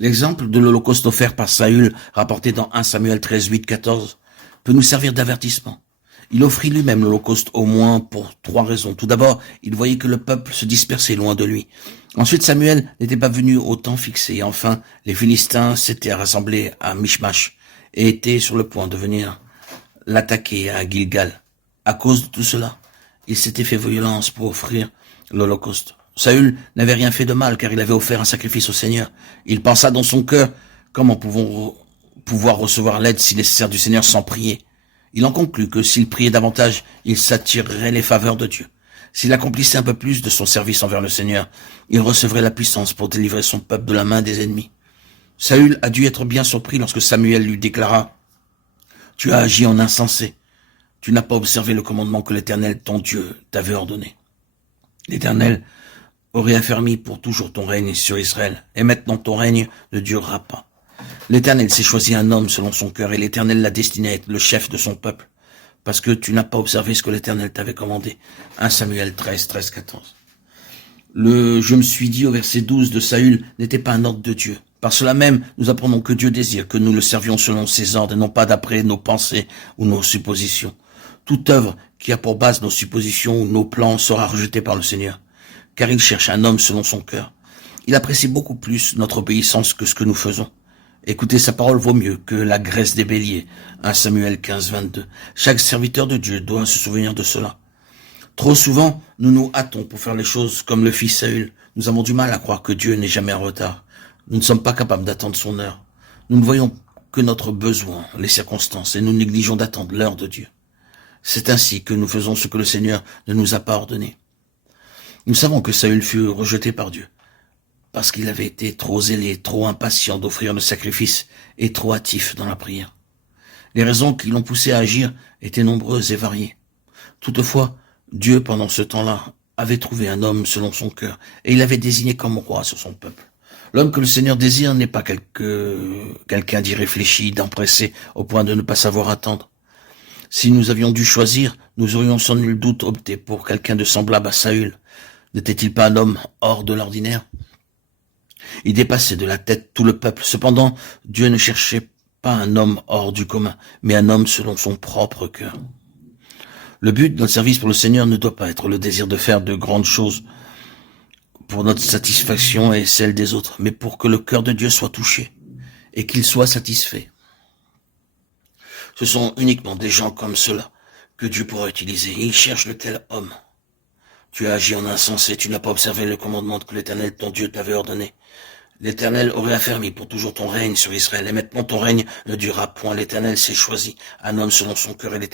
L'exemple de l'Holocauste offert par Saül, rapporté dans 1 Samuel 13, 8, 14, peut nous servir d'avertissement. Il offrit lui-même l'Holocauste au moins pour 3 raisons. Tout d'abord, il voyait que le peuple se dispersait loin de lui. Ensuite, Samuel n'était pas venu au temps fixé. Et enfin, les Philistins s'étaient rassemblés à Michmash et étaient sur le point de venir l'attaquer à Gilgal. À cause de tout cela, il s'était fait violence pour offrir l'Holocauste. Saül n'avait rien fait de mal car il avait offert un sacrifice au Seigneur. Il pensa dans son cœur, comment pouvoir recevoir l'aide si nécessaire du Seigneur sans prier? Il en conclut que s'il priait davantage, il s'attirerait les faveurs de Dieu. S'il accomplissait un peu plus de son service envers le Seigneur, il recevrait la puissance pour délivrer son peuple de la main des ennemis. Saül a dû être bien surpris lorsque Samuel lui déclara « Tu as agi en insensé. Tu n'as pas observé le commandement que l'Éternel, ton Dieu, t'avait ordonné. L'Éternel aurait affermi pour toujours ton règne sur Israël, et maintenant ton règne ne durera pas. L'Éternel s'est choisi un homme selon son cœur, et l'Éternel l'a destiné à être le chef de son peuple, parce que tu n'as pas observé ce que l'Éternel t'avait commandé. 1 Samuel 13, 13, 14. Le « je me suis dit » au verset 12 de Saül n'était pas un ordre de Dieu. Par cela même, nous apprenons que Dieu désire que nous le servions selon ses ordres, et non pas d'après nos pensées ou nos suppositions. Toute œuvre qui a pour base nos suppositions ou nos plans sera rejetée par le Seigneur, car il cherche un homme selon son cœur. Il apprécie beaucoup plus notre obéissance que ce que nous faisons. Écouter sa parole vaut mieux que la graisse des béliers. 1 Samuel 15, 22. Chaque serviteur de Dieu doit se souvenir de cela. Trop souvent, nous nous hâtons pour faire les choses comme le fit Saül. Nous avons du mal à croire que Dieu n'est jamais en retard. Nous ne sommes pas capables d'attendre son heure. Nous ne voyons que notre besoin, les circonstances, et nous négligeons d'attendre l'heure de Dieu. C'est ainsi que nous faisons ce que le Seigneur ne nous a pas ordonné. Nous savons que Saül fut rejeté par Dieu, parce qu'il avait été trop zélé, trop impatient d'offrir le sacrifice et trop hâtif dans la prière. Les raisons qui l'ont poussé à agir étaient nombreuses et variées. Toutefois, Dieu, pendant ce temps-là, avait trouvé un homme selon son cœur, et il l'avait désigné comme roi sur son peuple. L'homme que le Seigneur désire n'est pas quelqu'un d'irréfléchi, d'empressé, au point de ne pas savoir attendre. Si nous avions dû choisir, nous aurions sans nul doute opté pour quelqu'un de semblable à Saül. N'était-il pas un homme hors de l'ordinaire? Il dépassait de la tête tout le peuple. Cependant, Dieu ne cherchait pas un homme hors du commun, mais un homme selon son propre cœur. Le but de notre service pour le Seigneur ne doit pas être le désir de faire de grandes choses pour notre satisfaction et celle des autres, mais pour que le cœur de Dieu soit touché et qu'il soit satisfait. Ce sont uniquement des gens comme cela que Dieu pourra utiliser. Il cherche de tels hommes. Tu as agi en insensé, tu n'as pas observé le commandement que l'Éternel, ton Dieu, t'avait ordonné. L'Éternel aurait affermi pour toujours ton règne sur Israël, et maintenant ton règne ne durera point. L'Éternel s'est choisi un homme selon son cœur, et l'Éternel